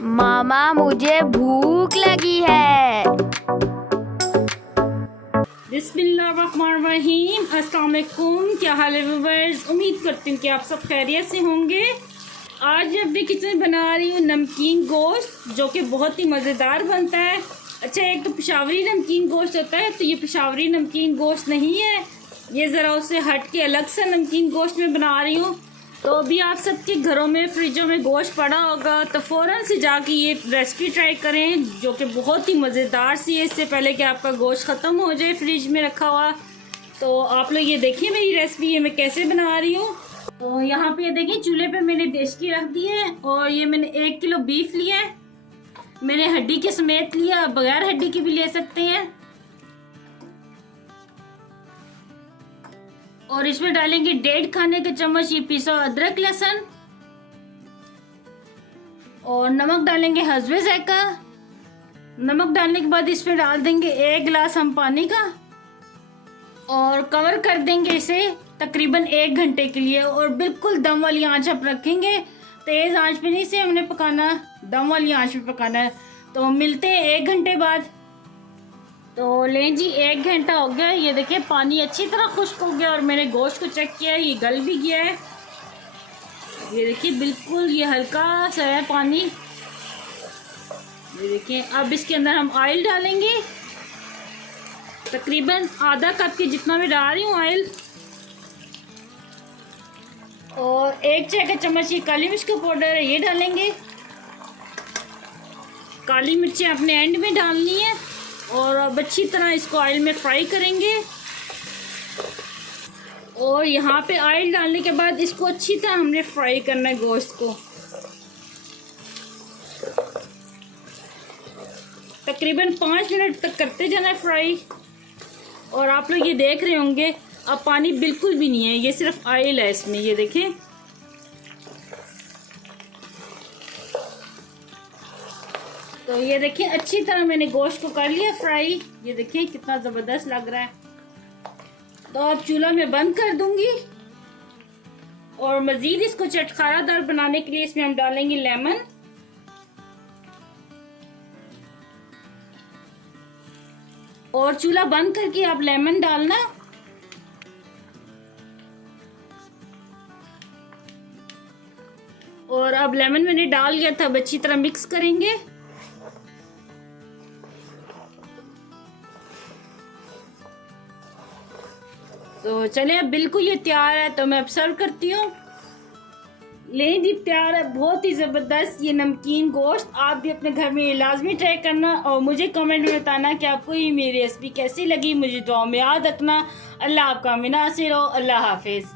मामा मुझे भूख लगी है। बिस्मिल्लाहिर्रहमानिर्रहीम। अस्सलाम वालेकुम। क्या हाल है व्यूअर्स? उम्मीद करती हूँ कि आप सब खैरियत से होंगे। आज अपने किचन में बना रही हूँ नमकीन गोश्त, जो कि बहुत ही मज़ेदार बनता है। अच्छा, एक तो पेशावरी नमकीन गोश्त होता है, तो ये पेशावरी नमकीन गोश्त नहीं है, ये ज़रा उससे हट के अलग सा नमकीन गोश्त में बना रही हूँ। तो अभी आप सबके घरों में फ्रिजों में गोश्त पड़ा होगा, तो फ़ौरन से जाके ये रेसिपी ट्राई करें, जो कि बहुत ही मज़ेदार सी है। इससे पहले कि आपका गोश्त ख़त्म हो जाए फ्रिज में रखा हुआ, तो आप लोग ये देखिए मेरी रेसिपी ये मैं कैसे बना रही हूँ। तो यहाँ पे ये देखिए चूल्हे पे मैंने देशकी रख दी है, और ये मैंने 1 किलो बीफ लिया है। मैंने हड्डी के समेत लिया, बगैर हड्डी की भी ले सकते हैं। और इसमें डालेंगे 1.5 खाने के चम्मच ये पिसा अदरक लहसुन, और नमक डालेंगे हस्बे ज़ायका। नमक डालने के बाद इसमें डाल देंगे 1 गिलास हम पानी का, और कवर कर देंगे इसे तकरीबन 1 घंटे के लिए। और बिल्कुल दम वाली आंच आप रखेंगे, तेज़ आंच पे नहीं से हमने पकाना, दम वाली आंच पे पकाना है। तो मिलते हैं 1 घंटे बाद। तो लें जी, 1 घंटा हो गया। ये देखिए पानी अच्छी तरह खुश्क हो गया, और मैंने गोश्त को चेक किया, ये गल भी गया है। ये देखिए बिल्कुल ये हल्का सा है पानी। ये देखिए अब इसके अंदर हम ऑयल डालेंगे, तकरीबन आधा कप के जितना मैं डाल रही हूँ ऑयल। और 1 चाय का चम्मच ये काली मिर्च का पाउडर है, ये डालेंगे। काली मिर्चें अपने एंड में डालनी है, और अब अच्छी तरह इसको ऑयल में फ्राई करेंगे। और यहाँ पे ऑयल डालने के बाद इसको अच्छी तरह हमने फ्राई करना है गोश्त को, तकरीबन 5 मिनट तक करते जाना है फ्राई। और आप लोग ये देख रहे होंगे अब पानी बिल्कुल भी नहीं है, ये सिर्फ ऑयल है इसमें। ये देखें, तो ये देखिए अच्छी तरह मैंने गोश्त को कर लिया फ्राई। ये देखिए कितना ज़बरदस्त लग रहा है। तो अब चूल्हा में बंद कर दूंगी, और मज़ीद इसको चटखारादार बनाने के लिए इसमें हम डालेंगे लेमन। और चूल्हा बंद करके आप लेमन डालना। और अब लेमन मैंने डाल लिया था, अब अच्छी तरह मिक्स करेंगे। तो चले अब बिल्कुल ये तैयार है, तो मैं अब सर्व करती हूँ। लें जी, तैयार है बहुत ही ज़बरदस्त ये नमकीन गोश्त। आप भी अपने घर में लाजमी ट्राई करना, और मुझे कमेंट में बताना कि आपको ये मेरी रेसिपी कैसी लगी। मुझे दुआ में याद रखना। अल्लाह आपका मिनासिर हो। अल्लाह हाफिज़।